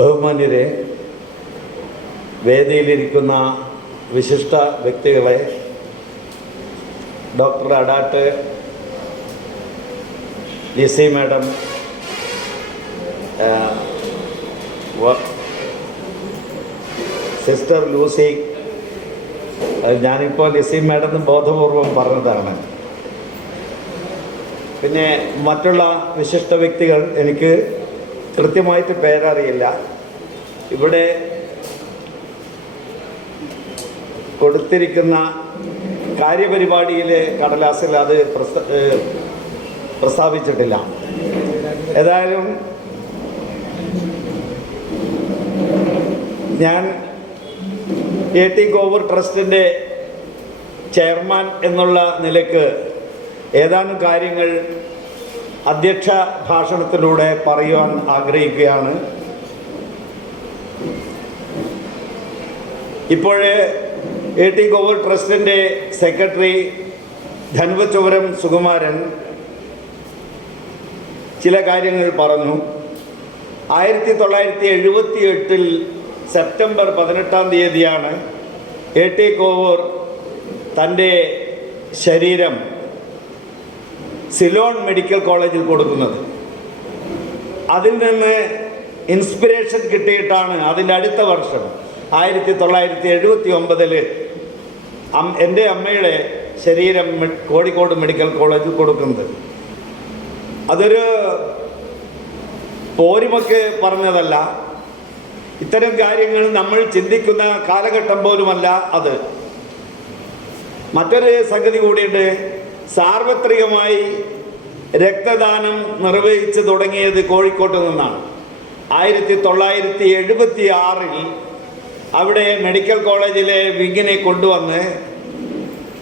ബഹുമാന്യരെ, വേദിയിലിരിക്കുന്ന വിശിഷ്ട വ്യക്തികളെ, ഡോക്ടർ അഡാട്ട്, ലിസി മാഡം, സിസ്റ്റർ ലൂസി, ഞാനിപ്പോൾ ലിസി മാഡം ബോധപൂർവം പറഞ്ഞതാണ്. പിന്നെ മറ്റുള്ള വിശിഷ്ട വ്യക്തികൾ, എനിക്ക് കൃത്യമായിട്ട് പേരറിയില്ല. ഇവിടെ കൊടുത്തിരിക്കുന്ന കാര്യപരിപാടിയിലെ കടലാസിൽ അത് പ്രസ്താവിച്ചിട്ടില്ല. ഏതായാലും ഞാൻ AT കോവൂർ ട്രസ്റ്റിൻ്റെ ചെയർമാൻ എന്നുള്ള നിലയ്ക്ക് ഏതാനും കാര്യങ്ങൾ അധ്യക്ഷ ഭാഷണത്തിലൂടെ പറയുവാൻ ആഗ്രഹിക്കുകയാണ്. ഇപ്പോഴേ AT കോവൂർ ട്രസ്റ്റിൻ്റെ സെക്രട്ടറി ധൻവച്ചപുരം സുകുമാരൻ ചില കാര്യങ്ങൾ പറഞ്ഞു. 1978 സെപ്റ്റംബർ 18 AT കോവൂർ തൻ്റെ ശരീരം സിലോൺ മെഡിക്കൽ കോളേജിൽ കൊടുക്കുന്നത്. അതിൽ നിന്ന് ഇൻസ്പിറേഷൻ കിട്ടിയിട്ടാണ് അതിൻ്റെ അടുത്ത വർഷം 1979 എൻ്റെ അമ്മയുടെ ശരീരം കോഴിക്കോട് മെഡിക്കൽ കോളേജിൽ കൊടുക്കുന്നത്. അതൊരു പോരുമൊക്കെ പറഞ്ഞതല്ല. ഇത്തരം കാര്യങ്ങൾ നമ്മൾ ചിന്തിക്കുന്ന കാലഘട്ടം പോലുമല്ല അത്. മറ്റൊരു സംഗതി കൂടിയുണ്ട്. സാർവത്രികമായി രക്തദാനം നിർവഹിച്ചു തുടങ്ങിയത് കോഴിക്കോട്ട് നിന്നാണ്. 1976 അവിടെ മെഡിക്കൽ കോളേജിലെ വിങ്ങിനെ കൊണ്ടുവന്ന്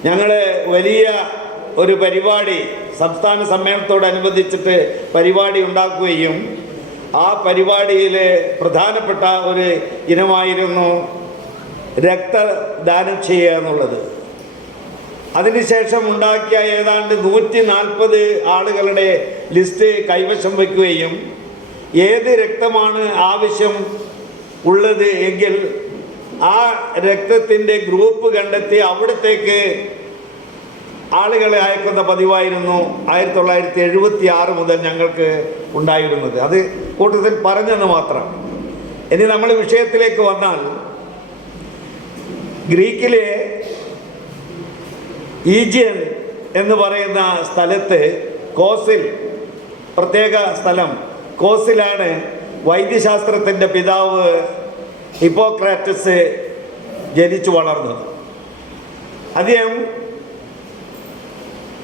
ഞങ്ങൾ വലിയ ഒരു പരിപാടി സംസ്ഥാന സമ്മേളനത്തോടനുബന്ധിച്ചിട്ട് പരിപാടി ഉണ്ടാക്കുകയും ആ പരിപാടിയിൽ പ്രധാനപ്പെട്ട ഒരു ഇനമായിരുന്നു രക്തദാനം ചെയ്യുക എന്നുള്ളത്. അതിനുശേഷം ഉണ്ടാക്കിയ ഏതാണ്ട് 140 ആളുകളുടെ ലിസ്റ്റ് കൈവശം വയ്ക്കുകയും ഏത് രക്തമാണ് ആവശ്യം ഉള്ളത് എങ്കിൽ ആ രക്തത്തിൻ്റെ ഗ്രൂപ്പ് കണ്ടെത്തി അവിടത്തേക്ക് ആളുകളെ അയക്കുന്ന പതിവായിരുന്നു 1976 മുതൽ ഞങ്ങൾക്ക് ഉണ്ടായിരുന്നത്. അത് കൂട്ടത്തിൽ പറഞ്ഞെന്ന് മാത്രം. ഇനി നമ്മൾ വിഷയത്തിലേക്ക് വന്നാൽ, ഗ്രീക്കിലെ ഈജിയൻ എന്ന് പറയുന്ന സ്ഥലത്ത് കോസിൽ, പ്രത്യേക സ്ഥലം കോസിലാണ് വൈദ്യശാസ്ത്രത്തിൻ്റെ പിതാവ് ഹിപ്പോക്രാറ്റസ് ജനിച്ചു വളർന്നത്. അദ്ദേഹം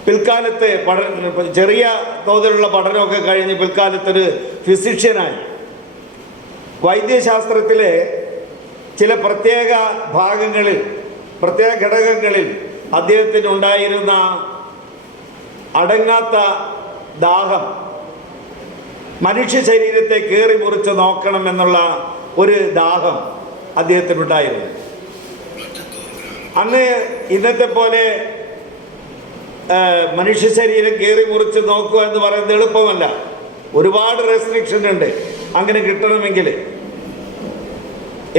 പിൽക്കാലത്ത് ചെറിയ തോതിലുള്ള പഠനമൊക്കെ കഴിഞ്ഞ് പിൽക്കാലത്തൊരു ഫിസിഷ്യനായി. വൈദ്യശാസ്ത്രത്തിലെ ചില പ്രത്യേക ഭാഗങ്ങളിൽ, പ്രത്യേക ഘടകങ്ങളിൽ അദ്ദേഹത്തിനുണ്ടായിരുന്ന അടങ്ങാത്ത ദാഹം, മനുഷ്യ ശരീരത്തെ കീറി മുറിച്ച് നോക്കണം എന്നുള്ള ഒരു ദാഹം അദ്ദേഹത്തിനുണ്ടായിരുന്നു. അന്ന് ഇന്നത്തെ പോലെ മനുഷ്യ ശരീരം കീറി മുറിച്ച് നോക്കുക എന്ന് പറയുന്നത് എളുപ്പമല്ല. ഒരുപാട് റെസ്ട്രിക്ഷൻ ഉണ്ട് അങ്ങനെ കിട്ടണമെങ്കിൽ.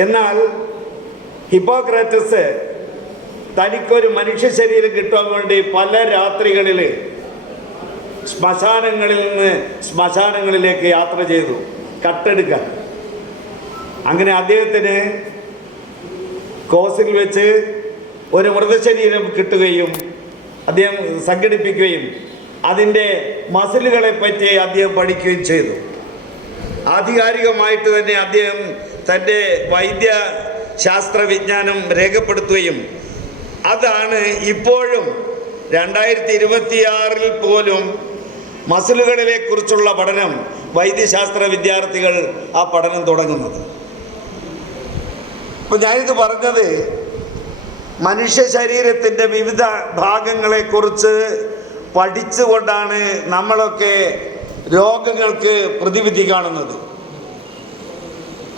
എന്നാൽ ഹിപ്പോക്രാറ്റസ് തനിക്കൊരു മനുഷ്യ ശരീരം കിട്ടാൻ വേണ്ടി പല രാത്രികളിൽ ശ്മശാനങ്ങളിൽ നിന്ന് ശ്മശാനങ്ങളിലേക്ക് യാത്ര ചെയ്തു കട്ടെടുക്കാൻ. അങ്ങനെ അദ്ദേഹത്തിന് കോസിൽ വെച്ച് ഒരു മൃതശരീരം കിട്ടുകയും അദ്ദേഹം സംഘടിപ്പിക്കുകയും അതിൻ്റെ മസിലുകളെ പറ്റി അദ്ദേഹം പഠിക്കുകയും ചെയ്തു. ആധികാരികമായിട്ട് തന്നെ അദ്ദേഹം തൻ്റെ വൈദ്യശാസ്ത്ര വിജ്ഞാനം രേഖപ്പെടുത്തുകയും അതാണ് ഇപ്പോഴും 2026 പോലും മസിലുകളിലെ കുറിച്ചുള്ള പഠനം വൈദ്യശാസ്ത്ര വിദ്യാർത്ഥികൾ ആ പഠനം തുടങ്ങുന്നത്. അപ്പോൾ ഞാനിത് പറഞ്ഞത് മനുഷ്യ ശരീരത്തിൻ്റെ വിവിധ ഭാഗങ്ങളെക്കുറിച്ച് പഠിച്ചുകൊണ്ടാണ് നമ്മളൊക്കെ രോഗങ്ങൾക്ക് പ്രതിവിധി കാണുന്നത്.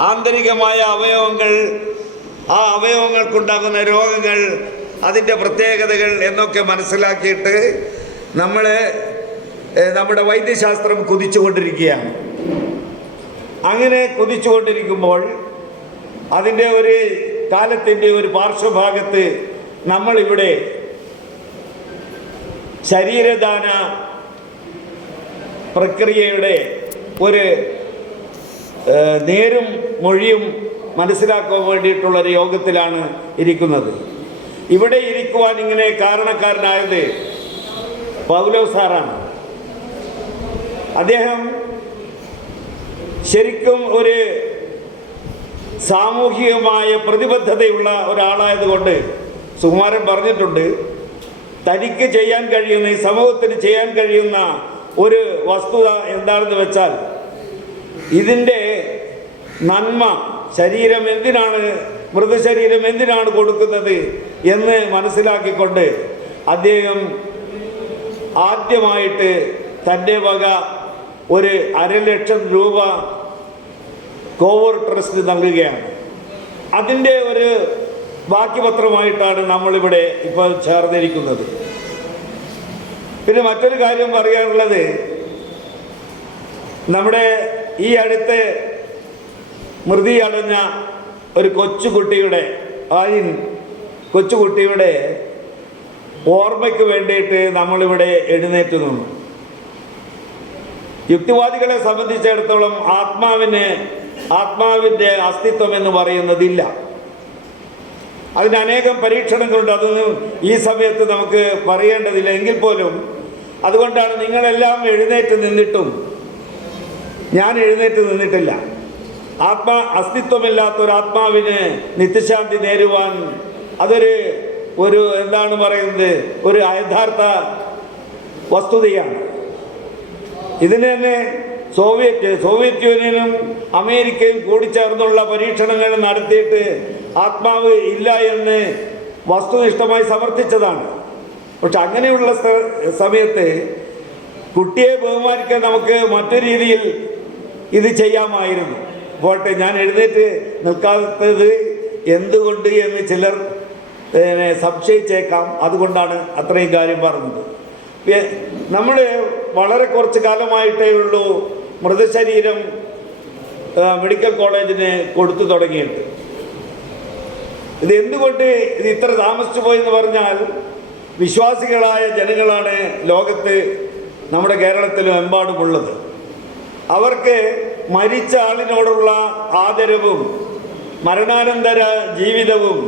ആന്തരികമായ അവയവങ്ങൾ, ആ അവയവങ്ങൾക്കുണ്ടാകുന്ന രോഗങ്ങൾ, അതിൻ്റെ പ്രത്യേകതകൾ എന്നൊക്കെ മനസ്സിലാക്കിയിട്ട് നമ്മുടെ വൈദ്യശാസ്ത്രം കുതിച്ചുകൊണ്ടിരിക്കുകയാണ്. അങ്ങനെ കുതിച്ചുകൊണ്ടിരിക്കുമ്പോൾ അതിൻ്റെ ഒരു കാലത്തിൻ്റെ ഒരു പാർശ്വഭാഗത്ത് നമ്മളിവിടെ ശരീരദാന പ്രക്രിയയുടെ ഒരു നേരും മൊഴിയും മനസ്സിലാക്കാൻ വേണ്ടിയിട്ടുള്ളൊരു യോഗത്തിലാണ് ഇരിക്കുന്നത്. ഇവിടെ ഇരിക്കുവാൻ ഇങ്ങനെ കാരണക്കാരനായത് പൗലോസ് സാറാണ്. അദ്ദേഹം ശരിക്കും ഒരു സാമൂഹികമായ പ്രതിബദ്ധതയുള്ള ഒരാളായതുകൊണ്ട് സുകുമാരൻ പറഞ്ഞിട്ടുണ്ട്, തനിക്ക് ചെയ്യാൻ കഴിയുന്ന, ഈ സമൂഹത്തിന് ചെയ്യാൻ കഴിയുന്ന ഒരു വസ്തുത എന്താണെന്ന് വെച്ചാൽ ഇതിൻ്റെ നന്മ, ശരീരം എന്തിനാണ്, മൃതശരീരം എന്തിനാണ് കൊടുക്കുന്നത് എന്ന് മനസ്സിലാക്കിക്കൊണ്ട് അദ്ദേഹം ആദ്യമായിട്ട് തൻ്റെ വക ഒരു 500,000 രൂപ കോവൂർ ട്രസ്റ്റ് നൽകുകയാണ്. അതിൻ്റെ ഒരു ബാക്കി പത്രമായിട്ടാണ് നമ്മളിവിടെ ഇപ്പോൾ ചേർന്നിരിക്കുന്നത്. പിന്നെ മറ്റൊരു കാര്യം പറയാനുള്ളത്, നമ്മുടെ ഈ അടുത്ത് മൃതി അടഞ്ഞ ഒരു കൊച്ചുകുട്ടിയുടെ ഓർമ്മയ്ക്ക് വേണ്ടിയിട്ട് നമ്മളിവിടെ എഴുന്നേറ്റ് നിന്നു. യുക്തിവാദികളെ സംബന്ധിച്ചിടത്തോളം ആത്മാവിൻ്റെ അസ്തിത്വം എന്ന് പറയുന്നതില്ല. അതിന് അനേകം പരീക്ഷണങ്ങളുണ്ട്. അതൊന്നും ഈ സമയത്ത് നമുക്ക് പറയേണ്ടതില്ല. എങ്കിൽ പോലും അതുകൊണ്ടാണ് നിങ്ങളെല്ലാം എഴുന്നേറ്റ് നിന്നിട്ടും ഞാൻ എഴുന്നേറ്റ് നിന്നിട്ടില്ല. അസ്തിത്വമില്ലാത്തൊരാത്മാവിന് നിത്യശാന്തി നേരുവാൻ അതൊരു എന്താണ് പറയുന്നത്, ഒരു യഥാർത്ഥ വസ്തുതയാണ്. ഇതിന് തന്നെ സോവിയറ്റ് യൂണിയനും അമേരിക്കയും കൂടിച്ചേർന്നുള്ള പരീക്ഷണങ്ങൾ നടത്തിയിട്ട് ആത്മാവ് ഇല്ല എന്ന് വസ്തുനിഷ്ഠമായി സമർത്ഥിച്ചതാണ്. പക്ഷെ അങ്ങനെയുള്ള സമയത്ത് കുട്ടിയെ ബഹുമാനിക്കാൻ നമുക്ക് മറ്റു രീതിയിൽ ഇത് ചെയ്യാമായിരുന്നു. പോട്ടെ, ഞാൻ എഴുന്നേറ്റ് നിൽക്കാത്തത് എന്തുകൊണ്ട് എന്ന് ചിലർ സംശയിച്ചേക്കാം. അതുകൊണ്ടാണ് അത്രയും കാര്യം പറഞ്ഞത്. നമ്മൾ വളരെ കുറച്ച് കാലമായിട്ടേ ഉള്ളൂ മൃതശരീരം മെഡിക്കൽ കോളേജിന് കൊടുത്തു തുടങ്ങിയിട്ട്. ഇത് എന്തുകൊണ്ട് ഇത് ഇത്ര താമസിച്ചു പോയെന്ന് പറഞ്ഞാൽ, വിശ്വാസികളായ ജനങ്ങളാണ് ലോകത്ത്, നമ്മുടെ കേരളത്തിലും എമ്പാടുമുള്ളത്. അവർക്ക് മരിച്ച ആളിനോടുള്ള ആദരവും മരണാനന്തര ജീവിതവും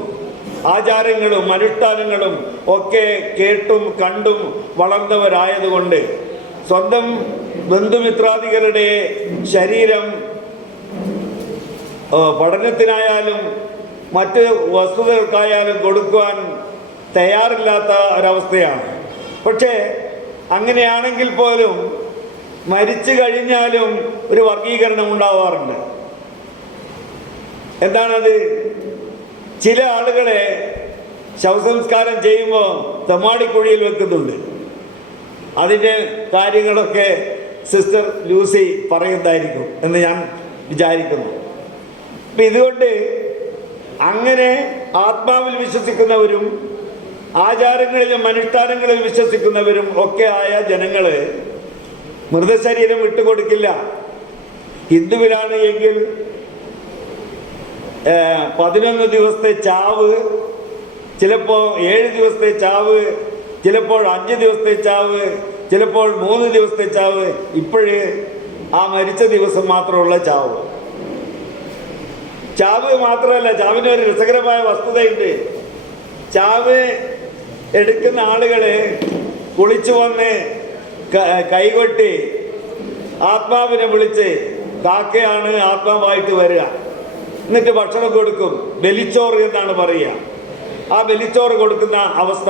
ആചാരങ്ങളും അനുഷ്ഠാനങ്ങളും ഒക്കെ കേട്ടും കണ്ടും വളർന്നവരായതുകൊണ്ട് സ്വന്തം ബന്ധുമിത്രാദികളുടെ ശരീരം പഠനത്തിനായാലും മറ്റ് വസ്തുതകൾക്കായാലും കൊടുക്കുവാൻ തയ്യാറില്ലാത്ത ഒരവസ്ഥയാണ്. പക്ഷേ അങ്ങനെയാണെങ്കിൽ പോലും മരിച്ചു കഴിഞ്ഞാലും ഒരു വർഗീകരണം ഉണ്ടാവാറുണ്ട്. എന്താണത്? ചില ആളുകളെ ശവസംസ്കാരം ചെയ്യുമ്പോൾ തെമ്മാടിക്കുഴിയിൽ വെക്കുന്നുണ്ട്. അതിൻ്റെ കാര്യങ്ങളൊക്കെ സിസ്റ്റർ ലൂസി പറയുന്നതായിരിക്കും എന്ന് ഞാൻ വിചാരിക്കുന്നു. അപ്പം ഇതുകൊണ്ട് അങ്ങനെ ആത്മാവിൽ വിശ്വസിക്കുന്നവരും ആചാരങ്ങളിലും അനുഷ്ഠാനങ്ങളിലും വിശ്വസിക്കുന്നവരും ഒക്കെ ആയ ജനങ്ങൾ മൃതശരീരം വിട്ടുകൊടുക്കില്ല. ഹിന്ദുവിലാണ് എങ്കിൽ 11 ദിവസത്തെ ചാവ്, ചിലപ്പോൾ 7 ദിവസത്തെ ചാവ്, ചിലപ്പോൾ 5 ദിവസത്തെ ചാവ്, ചിലപ്പോൾ 3 ദിവസത്തെ ചാവ്, ഇപ്പോഴേ ആ മരിച്ച ദിവസം മാത്രമുള്ള ചാവ്. ചാവ് മാത്രമല്ല, ചാവിന് ഒരു രസകരമായ വസ്തുതയുണ്ട്. ചാവ് എടുക്കുന്ന ആളുകളെ കുളിച്ചു വന്ന് കൈകൊട്ടി ആത്മാവിനെ വിളിച്ച് കാക്കയാണ് ആത്മാവായിട്ട് വരിക, എന്നിട്ട് ഭക്ഷണം കൊടുക്കും. ബലിച്ചോറ് എന്നാണ് പറയുക. ആ ബലിച്ചോറ് കൊടുക്കുന്ന അവസ്ഥ.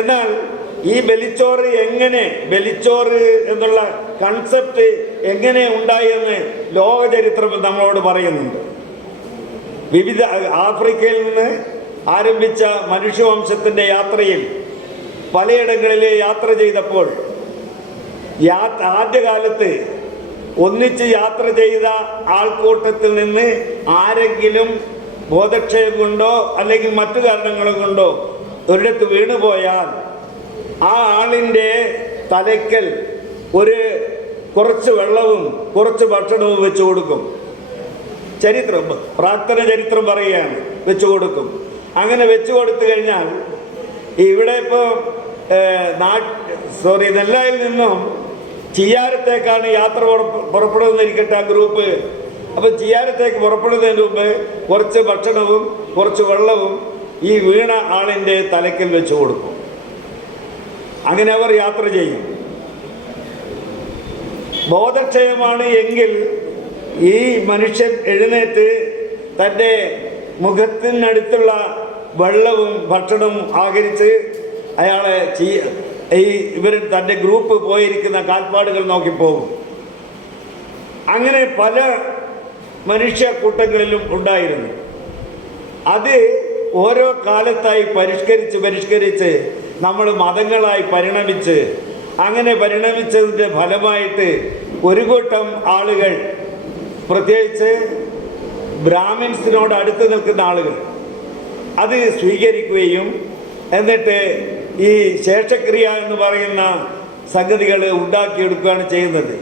എന്നാൽ ഈ ബലിച്ചോറ് എന്നുള്ള കൺസെപ്റ്റ് എങ്ങനെ ഉണ്ടായെന്ന് ലോകചരിത്രം നമ്മളോട് പറയുന്നുണ്ട്. വിവിധ ആഫ്രിക്കയിൽ നിന്ന് ആരംഭിച്ച മനുഷ്യവംശത്തിൻ്റെ യാത്രയിൽ പലയിടങ്ങളിൽ യാത്ര ചെയ്തപ്പോൾ ആദ്യകാലത്ത് ഒന്നിച്ച് യാത്ര ചെയ്ത ആൾക്കൂട്ടത്തിൽ നിന്ന് ആരെങ്കിലും ബോധക്ഷയം കൊണ്ടോ അല്ലെങ്കിൽ മറ്റു കാരണങ്ങൾ കൊണ്ടോ ഒരിടത്ത് വീണുപോയാൽ ആ ആളിൻ്റെ തലയ്ക്കൽ ഒരു കുറച്ച് വെള്ളവും കുറച്ച് ഭക്ഷണവും വെച്ചു കൊടുക്കും. ചരിത്രം, പ്രാർത്ഥന ചരിത്രം പറയുകയാണ്, വെച്ചു കൊടുക്കും. അങ്ങനെ വെച്ചു കൊടുത്തു കഴിഞ്ഞാൽ ഇവിടെ ഇപ്പോൾ നെല്ലായിൽ നിന്നും ചിയ്യാരത്തേക്കാണ് യാത്ര പുറപ്പെടുന്നതിരിക്കട്ടെ ആ ഗ്രൂപ്പ്. അപ്പം ചിയ്യാരത്തേക്ക് പുറപ്പെടുന്നതിന് മുമ്പ് കുറച്ച് ഭക്ഷണവും കുറച്ച് വെള്ളവും ഈ വീണ ആളിൻ്റെ തലയ്ക്കൽ വെച്ച് കൊടുക്കും. അങ്ങനെ അവർ യാത്ര ചെയ്യും. ബോധക്ഷയമാണ് എങ്കിൽ ഈ മനുഷ്യൻ എഴുന്നേറ്റ് തൻ്റെ മുഖത്തിനടുത്തുള്ള വെള്ളവും ഭക്ഷണവും ആഹരിച്ച് അയാളെ ഇവർ തൻ്റെ ഗ്രൂപ്പ് പോയിരിക്കുന്ന കാൽപ്പാടുകൾ നോക്കിപ്പോകും. അങ്ങനെ പല മനുഷ്യ കൂട്ടങ്ങളിലും ഉണ്ടായിരുന്നു. അത് ഓരോ കാലത്തായി പരിഷ്കരിച്ച് നമ്മൾ മതങ്ങളായി പരിണമിച്ച്, അങ്ങനെ പരിണമിച്ചതിൻ്റെ ഫലമായിട്ട് ഒരു കൂട്ടം ആളുകൾ, പ്രത്യേകിച്ച് ബ്രാഹ്മിൻസിനോട് അടുത്ത് നിൽക്കുന്ന ആളുകൾ, അത് സ്വീകരിക്കുകയും എന്നിട്ട് ഈ ശേഷക്രിയ എന്ന് പറയുന്ന സംഗതികൾ ഉണ്ടാക്കിയെടുക്കുകയാണ് ചെയ്യുന്നത്.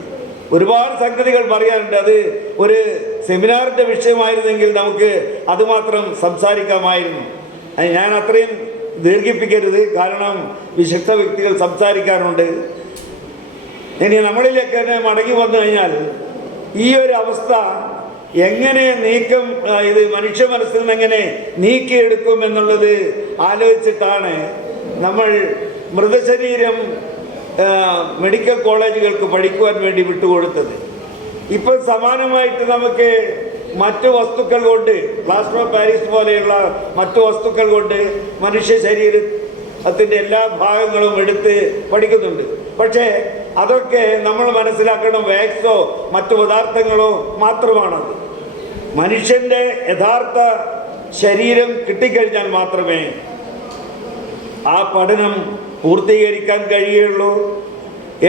ഒരുപാട് സംഗതികൾ പറയാനുണ്ട്. അത് ഒരു സെമിനാറിൻ്റെ വിഷയമായിരുന്നെങ്കിൽ നമുക്ക് അതുമാത്രം സംസാരിക്കാമായിരുന്നു. ഞാൻ അത്രയും ദീർഘിപ്പിക്കരുത്, കാരണം വിശിഷ്ട വ്യക്തികൾ സംസാരിക്കാനുണ്ട്. ഇനി നമ്മളിലേക്ക് തന്നെ മടങ്ങി വന്നു കഴിഞ്ഞാൽ ഈ ഒരു അവസ്ഥ എങ്ങനെ ഇത് മനുഷ്യ മനസ്സിൽ നിന്ന് എങ്ങനെ നീക്കിയെടുക്കും എന്നുള്ളത് ആലോചിച്ചിട്ടാണ് നമ്മൾ മൃതശരീരം മെഡിക്കൽ കോളേജുകൾക്ക് പഠിക്കുവാൻ വേണ്ടി വിട്ടുകൊടുത്തത്. ഇപ്പം സമാനമായിട്ട് നമുക്ക് മറ്റു വസ്തുക്കൾ കൊണ്ട്, പ്ലാസ്റ്റർ ഓഫ് പാരീസ് പോലെയുള്ള മറ്റു വസ്തുക്കൾ കൊണ്ട് മനുഷ്യ ശരീരത്തിൻ്റെ എല്ലാ ഭാഗങ്ങളും എടുത്ത് പഠിക്കുന്നുണ്ട്. പക്ഷേ അതൊക്കെ നമ്മൾ മനസ്സിലാക്കണം, വാക്സോ മറ്റു പദാർത്ഥങ്ങളോ മാത്രമാണത്. മനുഷ്യൻ്റെ യഥാർത്ഥ ശരീരം കിട്ടിക്കഴിഞ്ഞാൽ മാത്രമേ ആ പഠനം പൂർത്തീകരിക്കാൻ കഴിയുള്ളൂ.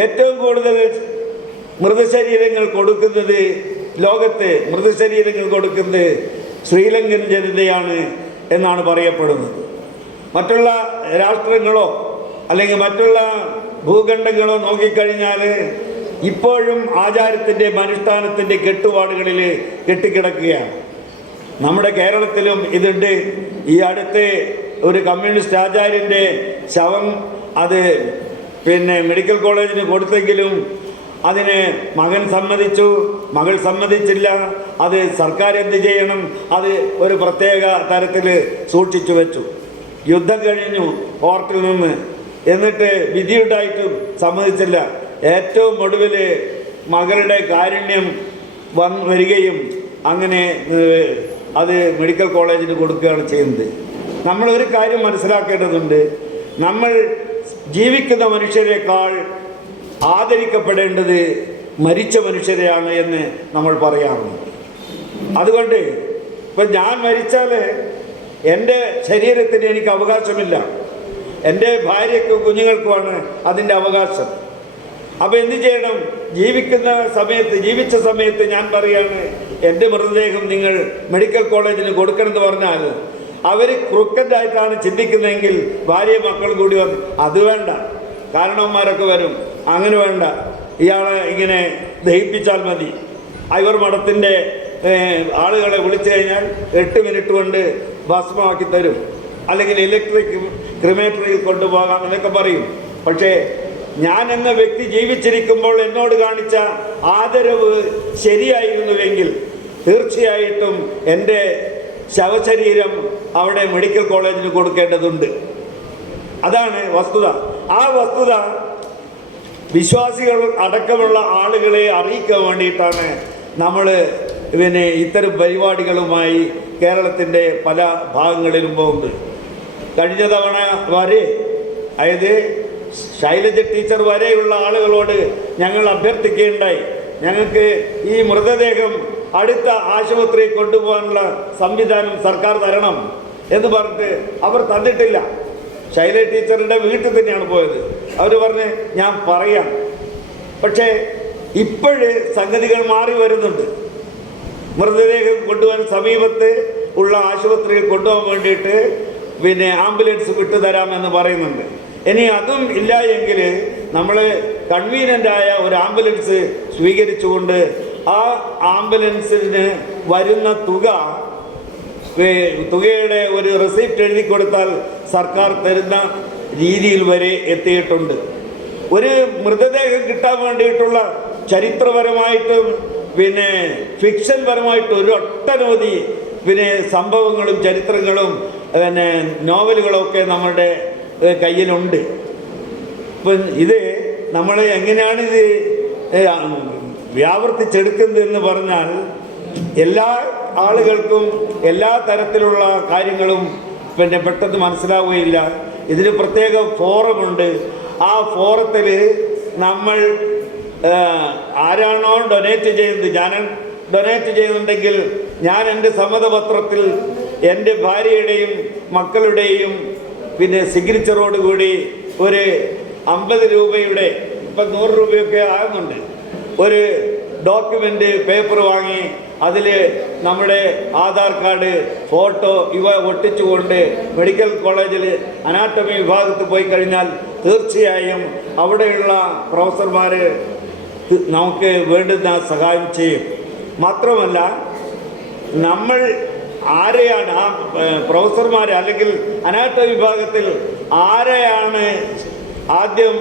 ഏറ്റവും കൂടുതൽ മൃതശരീരങ്ങൾ കൊടുക്കുന്നത്, ലോകത്ത് മൃതശരീരങ്ങൾ കൊടുക്കുന്നത് ശ്രീലങ്കൻ ജനതയാണ് എന്നാണ് പറയപ്പെടുന്നത്. മറ്റുള്ള രാഷ്ട്രങ്ങളോ അല്ലെങ്കിൽ മറ്റുള്ള ഭൂഖണ്ഡങ്ങളോ നോക്കിക്കഴിഞ്ഞാൽ ഇപ്പോഴും ആചാരത്തിൻ്റെയും അനുഷ്ഠാനത്തിൻ്റെ കെട്ടുപാടുകളിൽ കെട്ടിക്കിടക്കുകയാണ്. നമ്മുടെ കേരളത്തിലും ഇതുണ്ട്. ഈ അടുത്ത് ഒരു കമ്മ്യൂണിസ്റ്റ് ആചാര്യൻ്റെ ശവം അത് മെഡിക്കൽ കോളേജിന് കൊടുത്തെങ്കിലും അതിന് മകൻ സമ്മതിച്ചു, മകൾ സമ്മതിച്ചില്ല. അത് സർക്കാർ എന്ത് ചെയ്യണം? അത് ഒരു പ്രത്യേക തരത്തിൽ സൂക്ഷിച്ചു വെച്ചു. യുദ്ധം കഴിഞ്ഞു കോർട്ടിൽ നിന്ന്, എന്നിട്ട് വിധിയുണ്ടായിട്ടും സമ്മതിച്ചില്ല. ഏറ്റവും ഒടുവിൽ മകളുടെ കാരുണ്യം വരികയും അങ്ങനെ അത് മെഡിക്കൽ കോളേജിന് കൊടുക്കുകയാണ് ചെയ്യുന്നത്. നമ്മൾ ഒരു കാര്യം മനസ്സിലാക്കേണ്ടതുണ്ട്, നമ്മൾ ജീവിക്കുന്ന മനുഷ്യരെക്കാൾ ആദരിക്കപ്പെടേണ്ടത് മരിച്ച മനുഷ്യരെയാണ് എന്ന് നമ്മൾ പറയാറുണ്ട്. അതുകൊണ്ട് ഇപ്പം ഞാൻ മരിച്ചാൽ എൻ്റെ ശരീരത്തിന് എനിക്ക് അവകാശമില്ല, എൻ്റെ ഭാര്യയ്ക്കും കുഞ്ഞുങ്ങൾക്കുമാണ് അതിൻ്റെ അവകാശം. അപ്പോൾ എന്ത് ചെയ്യണം? ജീവിച്ച സമയത്ത് ഞാൻ പറയാണ്, എൻ്റെ മൃതദേഹം നിങ്ങൾ മെഡിക്കൽ കോളേജിന് കൊടുക്കണമെന്ന് പറഞ്ഞാൽ അവർ ക്രുക്കൻ്റായിട്ടാണ് ചിന്തിക്കുന്നതെങ്കിൽ ഭാര്യയും മക്കളും കൂടി വന്ന് അത് വേണ്ട, കാരണവന്മാരൊക്കെ വരും, അങ്ങനെ വേണ്ട, ഇയാളെ ഇങ്ങനെ ദഹിപ്പിച്ചാൽ മതി. ഐവർ മഠത്തിൻ്റെ ആളുകളെ വിളിച്ചു കഴിഞ്ഞാൽ 8 മിനിറ്റ് കൊണ്ട് ഭസ്മമാക്കി തരും, അല്ലെങ്കിൽ ഇലക്ട്രിക് ക്രിമേറ്ററിയിൽ കൊണ്ടുപോകാം എന്നൊക്കെ പറയും. പക്ഷേ ഞാൻ എന്ന വ്യക്തി ജീവിച്ചിരിക്കുമ്പോൾ എന്നോട് കാണിച്ച ആദരവ് ശരിയായിരുന്നുവെങ്കിൽ തീർച്ചയായിട്ടും എൻ്റെ ശവശരീരം അവിടെ മെഡിക്കൽ കോളേജിന് കൊടുക്കേണ്ടതുണ്ട്. അതാണ് വസ്തുത. ആ വസ്തുത വിശ്വാസികൾ അടക്കമുള്ള ആളുകളെ അറിയിക്കാൻ വേണ്ടിയിട്ടാണ് നമ്മൾ ഇത്തരം പരിപാടികളുമായി കേരളത്തിൻ്റെ പല ഭാഗങ്ങളിലും പോകുന്നത്. കഴിഞ്ഞ തവണ വരെ, അതായത് ശൈലജ ടീച്ചർ വരെയുള്ള ആളുകളോട് ഞങ്ങൾ അഭ്യർത്ഥിക്കുകയുണ്ടായി, ഞങ്ങൾക്ക് ഈ മൃതദേഹം അടുത്ത ആശുപത്രിയിൽ കൊണ്ടുപോകാനുള്ള സംവിധാനം സർക്കാർ തരണം എന്ന് പറഞ്ഞിട്ട് അവർ തന്നിട്ടില്ല. ശൈലജ ടീച്ചറിൻ്റെ വീട്ടിൽ തന്നെയാണ് പോയത്. അവർ പറഞ്ഞ് ഞാൻ പറയാം. പക്ഷേ ഇപ്പോഴ് സംഗതികൾ മാറി വരുന്നുണ്ട്. മൃതദേഹം കൊണ്ടുപോകാൻ സമീപത്ത് ഉള്ള ആശുപത്രിയിൽ കൊണ്ടുപോകാൻ വേണ്ടിയിട്ട് ആംബുലൻസ് വിട്ടുതരാമെന്ന് പറയുന്നുണ്ട്. ഇനി അതും ഇല്ല എങ്കിൽ നമ്മൾ കൺവീനൻ്റായ ഒരു ആംബുലൻസ് സ്വീകരിച്ചുകൊണ്ട് ആ ആംബുലൻസിന് വരുന്ന തുകയുടെ ഒരു റെസിപ്റ്റ് എഴുതി കൊടുത്താൽ സർക്കാർ തരുന്ന രീതിയിൽ വരെ എത്തിയിട്ടുണ്ട്. ഒരു മൃതദേഹം കിട്ടാൻ വേണ്ടിയിട്ടുള്ള ചരിത്രപരമായിട്ടും ഫിക്ഷൻ പരമായിട്ടും ഒരു ഒട്ടനവധി സംഭവങ്ങളും ചരിത്രങ്ങളും നോവലുകളും ഒക്കെ നമ്മുടെ കയ്യിലുണ്ട്. ഇപ്പം ഇത് നമ്മൾ എങ്ങനെയാണ് ഇത് വ്യാവർത്തിച്ചെടുക്കുന്നതെന്ന് പറഞ്ഞാൽ എല്ലാ ആളുകൾക്കും എല്ലാ തരത്തിലുള്ള കാര്യങ്ങളും പെട്ടെന്ന് മനസ്സിലാവുകയില്ല. ഇതിന് പ്രത്യേക ഫോറമുണ്ട്. ആ ഫോറത്തിൽ നമ്മൾ ആരാണോ ഡൊനേറ്റ് ചെയ്യുന്നത്, ഞാൻ ഡൊനേറ്റ് ചെയ്യുന്നുണ്ടെങ്കിൽ ഞാൻ എൻ്റെ സമ്മതപത്രത്തിൽ എൻ്റെ ഭാര്യയുടെയും മക്കളുടെയും സിഗ്നേച്ചറോടുകൂടി ഒരു 50 രൂപയുടെ ഇപ്പം 100 രൂപയൊക്കെ ആകുന്നുണ്ട് ഒരു ഡോക്യുമെൻ്റ് പേപ്പർ വാങ്ങി അതിൽ നമ്മുടെ ആധാർ കാർഡ്, ഫോട്ടോ ഇവ ഒട്ടിച്ചുകൊണ്ട് മെഡിക്കൽ കോളേജിൽ അനാട്ടമി വിഭാഗത്തിൽ പോയി കഴിഞ്ഞാൽ തീർച്ചയായും അവിടെയുള്ള പ്രൊഫസർമാർ നമുക്ക് വേണ്ടുന്ന സഹായം ചെയ്യും. മാത്രമല്ല നമ്മൾ ആരെയാണ് ആ പ്രൊഫസർമാർ അല്ലെങ്കിൽ അനാട്ടമി വിഭാഗത്തിൽ ആരെയാണ് ആദ്യം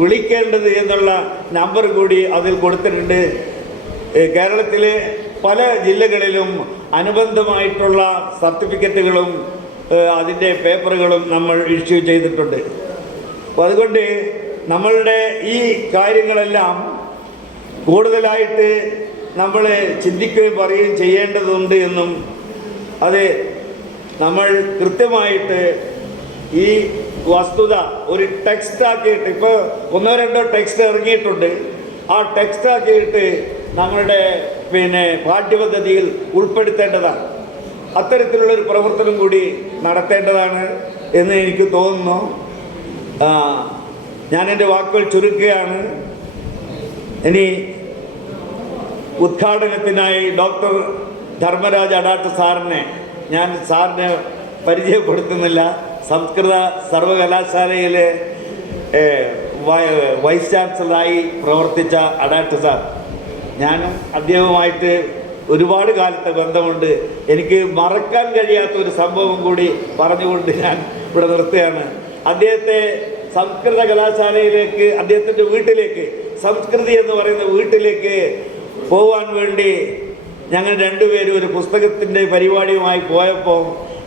വിളിക്കേണ്ടത് എന്നുള്ള നമ്പർ കൂടി അതിൽ കൊടുത്തിട്ടുണ്ട്. കേരളത്തിലെ പല ജില്ലകളിലും അനുബന്ധമായിട്ടുള്ള സർട്ടിഫിക്കറ്റുകളും അതിൻ്റെ പേപ്പറുകളും നമ്മൾ ഇഷ്യൂ ചെയ്തിട്ടുണ്ട്. അപ്പോൾ അതുകൊണ്ട് നമ്മളുടെ ഈ കാര്യങ്ങളെല്ലാം കൂടുതലായിട്ട് നമ്മൾ ചിന്തിക്കുകയും പറയുകയും ചെയ്യേണ്ടതുണ്ട് എന്നും അത് നമ്മൾ കൃത്യമായിട്ട് ഈ വസ്തുത ഒരു ടെക്സ്റ്റാക്കിയിട്ട് ഇപ്പോൾ 1-2 ടെക്സ്റ്റ് ഇറങ്ങിയിട്ടുണ്ട്. ആ ടെക്സ്റ്റാക്കിയിട്ട് നമ്മളുടെ പാഠ്യപദ്ധതിയിൽ ഉൾപ്പെടുത്തേണ്ടതാണ്. അത്തരത്തിലുള്ളൊരു പ്രവർത്തനം കൂടി നടത്തേണ്ടതാണ് എന്ന് എനിക്ക് തോന്നുന്നു. ഞാൻ എൻ്റെ വാക്കുകൾ ചുരുക്കുകയാണ്. ഇനി ഉദ്ഘാടനത്തിനായി ഡോക്ടർ ധർമ്മരാജ് അടാട്ട് സാറിനെ ഞാൻ പരിചയപ്പെടുത്തുന്നില്ല. സംസ്കൃത സർവകലാശാലയിലെ വൈസ് ചാൻസലറായി പ്രവർത്തിച്ച അടാട്ട് സാർ, ഞാനും അദ്ദേഹവുമായിട്ട് ഒരുപാട് കാലത്തെ ബന്ധമുണ്ട്. എനിക്ക് മറക്കാൻ കഴിയാത്ത ഒരു സംഭവം കൂടി പറഞ്ഞുകൊണ്ട് ഞാൻ ഇവിടെ നിർത്തുകയാണ്. അദ്ദേഹത്തെ സംസ്കൃത കലാശാലയിലേക്ക്, അദ്ദേഹത്തിൻ്റെ വീട്ടിലേക്ക്, സംസ്കൃതി എന്ന് പറയുന്ന വീട്ടിലേക്ക് പോകാൻ വേണ്ടി ഞങ്ങൾ രണ്ടുപേരും ഒരു പുസ്തകത്തിൻ്റെ പരിപാടിയുമായി പോയപ്പോൾ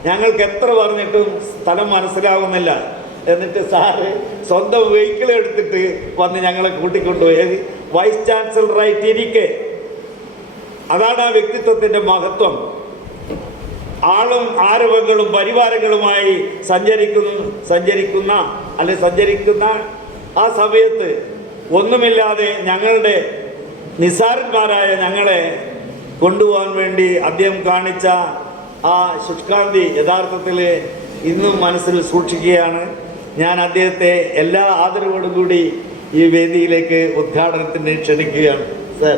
ഞങ്ങൾക്ക് എത്ര പറഞ്ഞിട്ടും സ്ഥലം മനസ്സിലാവുന്നില്ല. എന്നിട്ട് സാറ് സ്വന്തം വെഹിക്കിൾ എടുത്തിട്ട് വന്ന് ഞങ്ങളെ കൂട്ടിക്കൊണ്ടുപോയത് വൈസ് ചാൻസലറായിട്ട് ഇരിക്കെ. അതാണ് ആ വ്യക്തിത്വത്തിൻ്റെ മഹത്വം. ആളും ആരവങ്ങളും പരിവാരങ്ങളുമായി സഞ്ചരിക്കുന്ന ആ സമയത്ത് ഒന്നുമില്ലാതെ ഞങ്ങളുടെ നിസ്സാരന്മാരായ ഞങ്ങളെ കൊണ്ടുപോകാൻ വേണ്ടി അദ്ദേഹം കാണിച്ച ആ ശുഷ്കാന്തി യഥാർത്ഥത്തിൽ ഇന്നും മനസ്സിൽ സൂക്ഷിക്കുകയാണ്. ഞാൻ അദ്ദേഹത്തെ എല്ലാ ആദരവോടും കൂടി ഈ വേദിയിലേക്ക് ഉദ്ഘാടനത്തിന് ക്ഷണിക്കുകയാണ്. സർ.